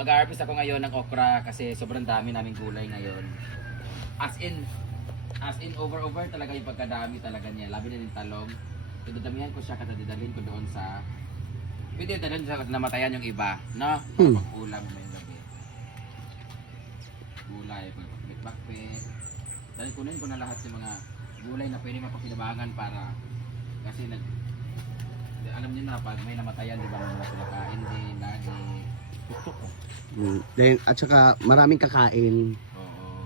Mag-harvest ako ngayon ng okra kasi sobrang dami naming gulay ngayon. As in over talaga yung pagkadami talaga niya. Labi na yung talong. So dadamihan ko siya kasi dadalhin ko doon sa pwede dadalhin sa namatayan yung iba, no? Pag-ulam na yung gabi. Gulay, pag-bakpit. Dahil kunin ko na lahat yung mga gulay na pwede mapakinabangan para kasi alam niyo na pag may namatayan, di ba, mga pinakain din, lagi. Then, at saka maraming kakain. Oo.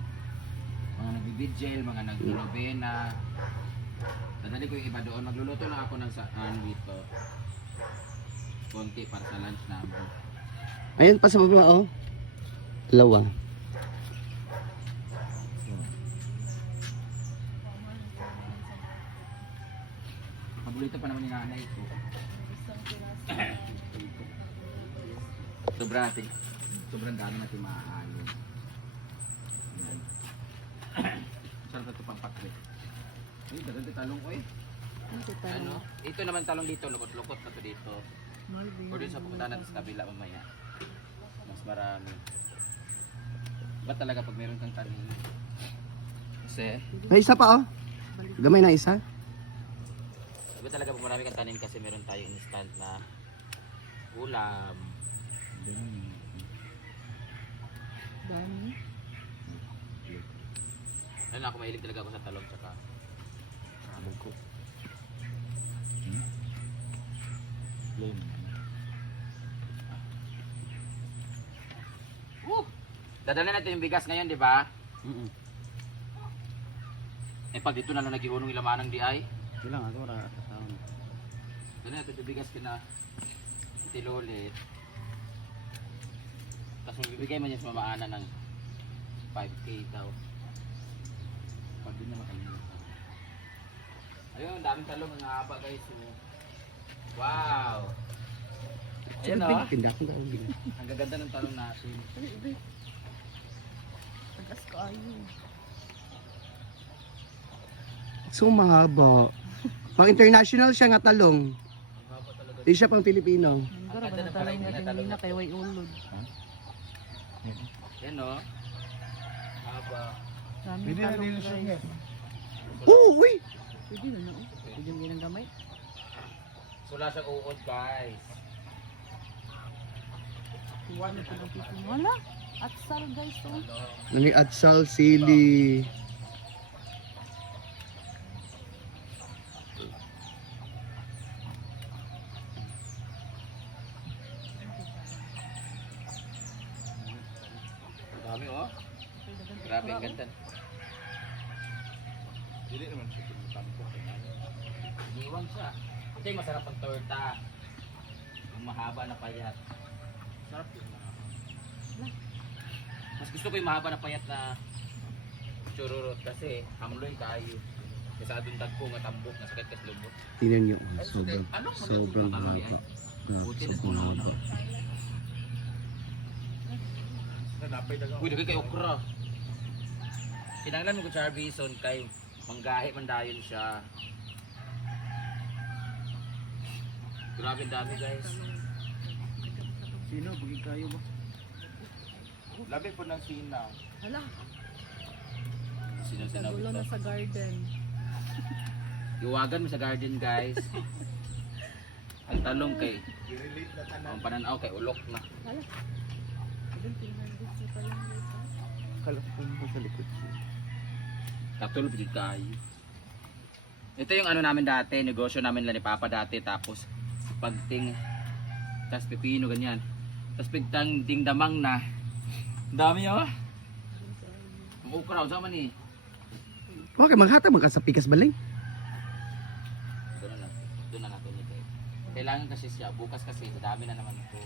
Mga nagbibigel, mga nagdolobena. Dadali ko yung iba doon. Magluluto lang ako ng saan dito. Konti para sa lunch namin. Ayun pa sa baba, oh. Dalawa. Paborito pa naman ni nanay ko. Sobrang dami natin maaalon. Sarap na ito pang pakrit. Ay, dagan talong ko eh. Ano? Ito naman talong dito, lukot-lukot na ito dito. O din sa pupunta natin sa kabila mamaya. Mas marami. Ba't talaga pag meron kang tanim? Kasi, May isa pa, oh. Gamay na isa. ba't talaga pag marami kang tanim kasi meron tayong instant na ulam. Dami. Ano na ako, mahilig talaga ako sa talong tsaka buko. Dadala natin yung bigas ngayon, di ba? Eh pag dito na lang nagiunong ilamanang di ay. Ilang ako ra. Dadala natin yung bigas kina tilolit. Tapos magbibigay man niya sa mamaanan ng 5K daw. Pag din na makalimutan. Ayun, daming talong ang haba guys. Wow! Ayun o. Ang gaganda ng talong natin. Tagas ko ayun. So mahaba. Pang international siya nga talong. Ang haba talaga. Di siya pang Pilipino. Ang gara ba na talong nga din na kay way ulod. Yan o. Haba. Dami talong guys. Oh, uy! Pwede na no? Pwede yung ginang gamay. Sula siyang uod guys. Wala. At sal guys oh. Nani atsal, sili. Ang dami o. Grabe ang ganda. Hindi naman siya pinatampok. Iniwan siya. Ito yung masarap ang torta. Yung mahaba na payat. Sarap yun. Mas gusto ko yung mahaba na payat na chururot kasi hamloy kayo. Kasi adong tagpo nga tambok na sakit kasi lubot. Tingnan niyo, sobrang haba. Sobrang haba. Napay dagang. Uy, dagay kay okra. Kinanglan mo ko Charbison kay manggahi man dayon siya. Grabe ang dami guys. Sino? Bugig kayo ba? Labi po ng sinaw. Hala. Sinaw Kagulo na sa garden. Iwagan mo sa garden guys. Ang talong kay I-relate na tanan. ang pananaw kay ulok na. Hala. Ibang tingnan dito pa lang guys. Kalapun po sa likod siya. Katulog din kayo. Ito yung ano namin dati, negosyo namin lang ni Papa dati tapos pagting tas pipino ganyan. Tapos pigtang dingdamang na. Ang dami oh. Ang ukra sa man eh. Okay, maghata man ka sa pikas baling. Doon na natin ito. Kailangan kasi siya bukas kasi sa dami na naman ito.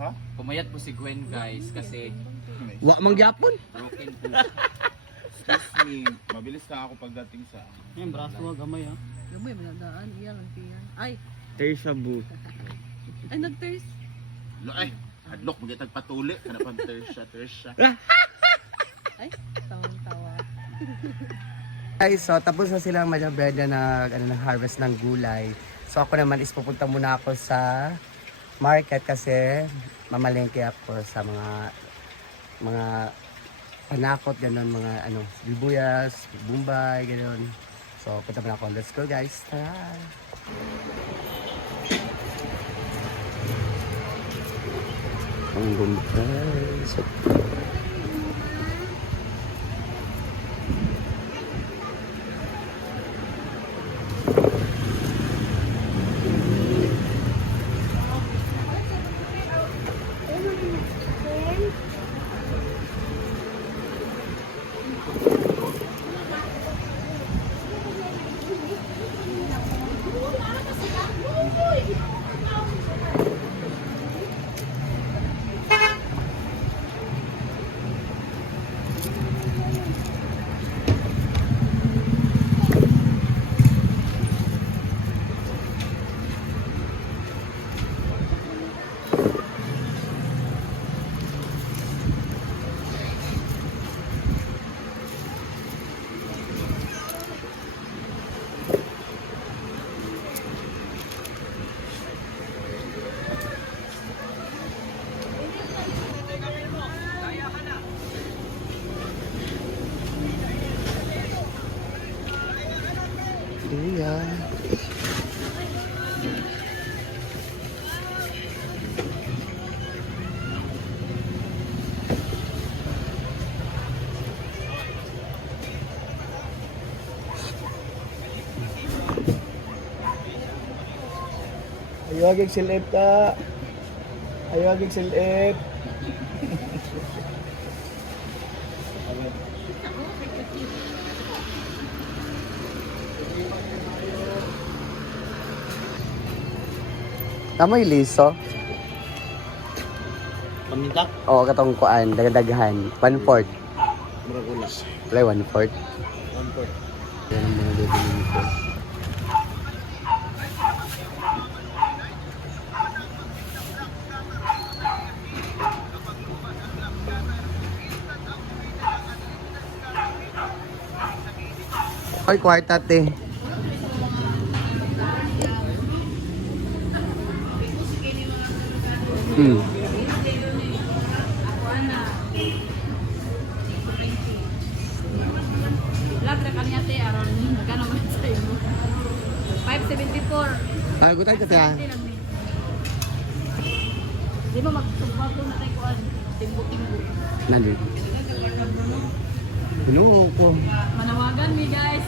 Ha? Pumayat po si Gwen guys kasi Wa mang gyapon. broken po. Excuse me. Mabilis na ako pagdating sa... Yung braso gamay ha. Gamay manadaan iya lang tiyan. Ay, Tershabu. ay nag-thirst. Ay! Hadlok, magitag patuli. Kanapan tersya. Ay, tawang-tawa. Guys, so tapos na sila Madam Brenda na harvest ng gulay. So ako naman is pupunta muna ako sa market kasi mamalengke ako sa mga panakot, gano'n, mga ano, bibuyas, bumbay, gano'n. So punta muna ako. Let's go guys. Tara! Ang bumbay. So, yeah. Ayaw agig silip ta. Ayaw agig silip. Tamoy liso. Paminta? Oo, katong kuan, dagdagan. 1/4. Muragulas. Wala 1/4. 1/4. Yan ang mga bibili ko. Ay, kwarta te. Lahat na kanya te, aron magkano man sa iyo. 574. Ay, gutay ka te ha. Di mo magsubwag ko na tayo kuan. Timbo-timbo. Nandito. Pinuho ko. Manawagan mi guys.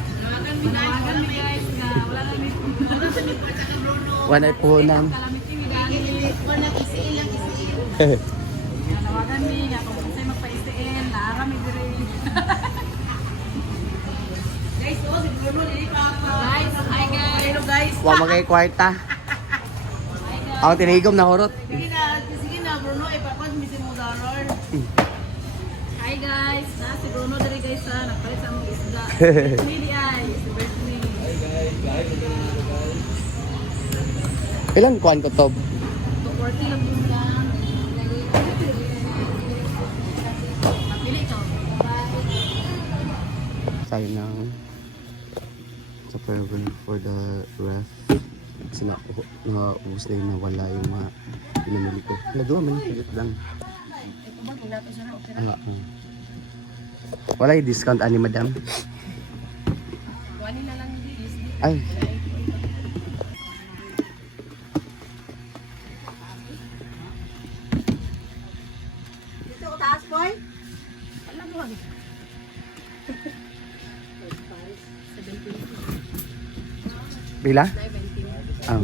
Manawagan mi guys na wala na mi. Wala sa mi pa sa Bruno. Wanay puhunan. Kalamiti mi gani. Wala isiin lang isiin. Manawagan mi nga kung unsay magpa-isiin, naara mi dire. Guys, oh si Bruno dili pa ako. Guys, hi guys. Hello guys. Wa magay kwarta. Ako tinigom na horot. Sige na Bruno, ipapag mi si mo dollar. Hi guys, na si Bruno diri guys ha, nagpalit sa among isda. Mili ay, si birthday. Ilan kuan ko to? 240 lang din lang. Pili to. Tayo ng sa Fairburn for the ref. Kasi naubos na yung nawala yung mga pinamili ko. Nagawa man yung higit lang. Wala yung discount ani madam? Kuhanin na lang yung Disney. Ay. Dito ko taas, boy. Alam mo, 17. Bila? 19. Ah.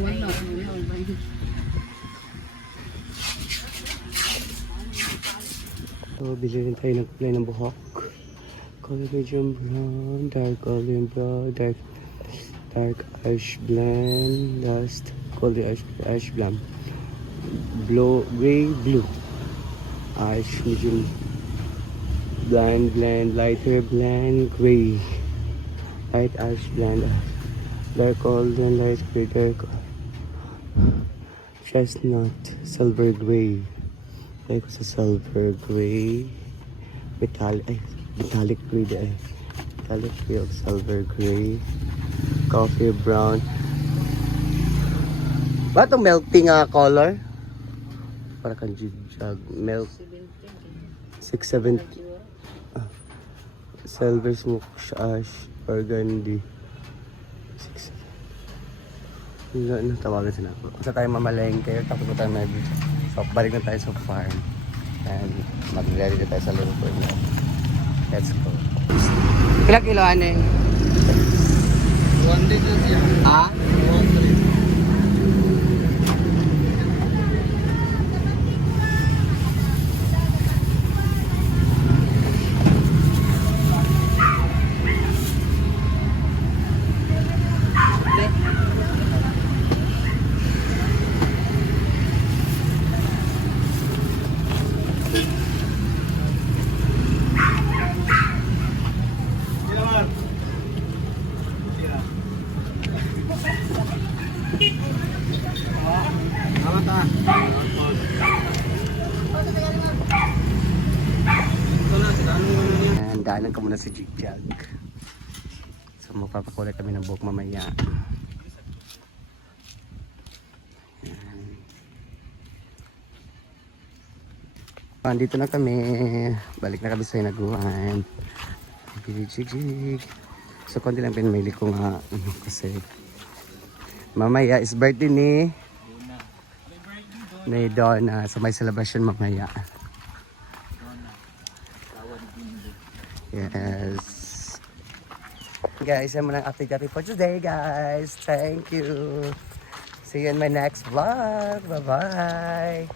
So, bili rin tayo ng kulay ng buhok. Color medium brown, dark olive brown, dark ash blend, last color ash blonde, gray blue, ash medium blend, lighter blend, gray, light ash blend, dark golden, light gray, dark chestnut, silver gray. Ay ko sa silver gray, metallic gray ay. Metallic gray of silver gray, coffee brown, Ba itong melting color? Para kang jigjag. Melt. 670. Silver smoke ash. Burgundy. 670. Ano, tawagan sila ako. Sa tayo mamalengke. Tapos na tayo may so, balik na tayo sa farm. And mag-ready na tayo sa Liverpool na. Let's go. Ilang kiloan eh? 1 liters yan. Ah? 1 And daanan ka muna sa jigjag. So magpapakulay kami ng buhok mamaya. Andito na kami. Balik na kami sa inaguan. Jigjig. So konti lang pinamili ko nga kasi mamaya is birthday ni Donna. So may celebration mamaya. Yes. Guys, yan muna ang update natin for today, guys. Thank you. See you in my next vlog. Bye-bye.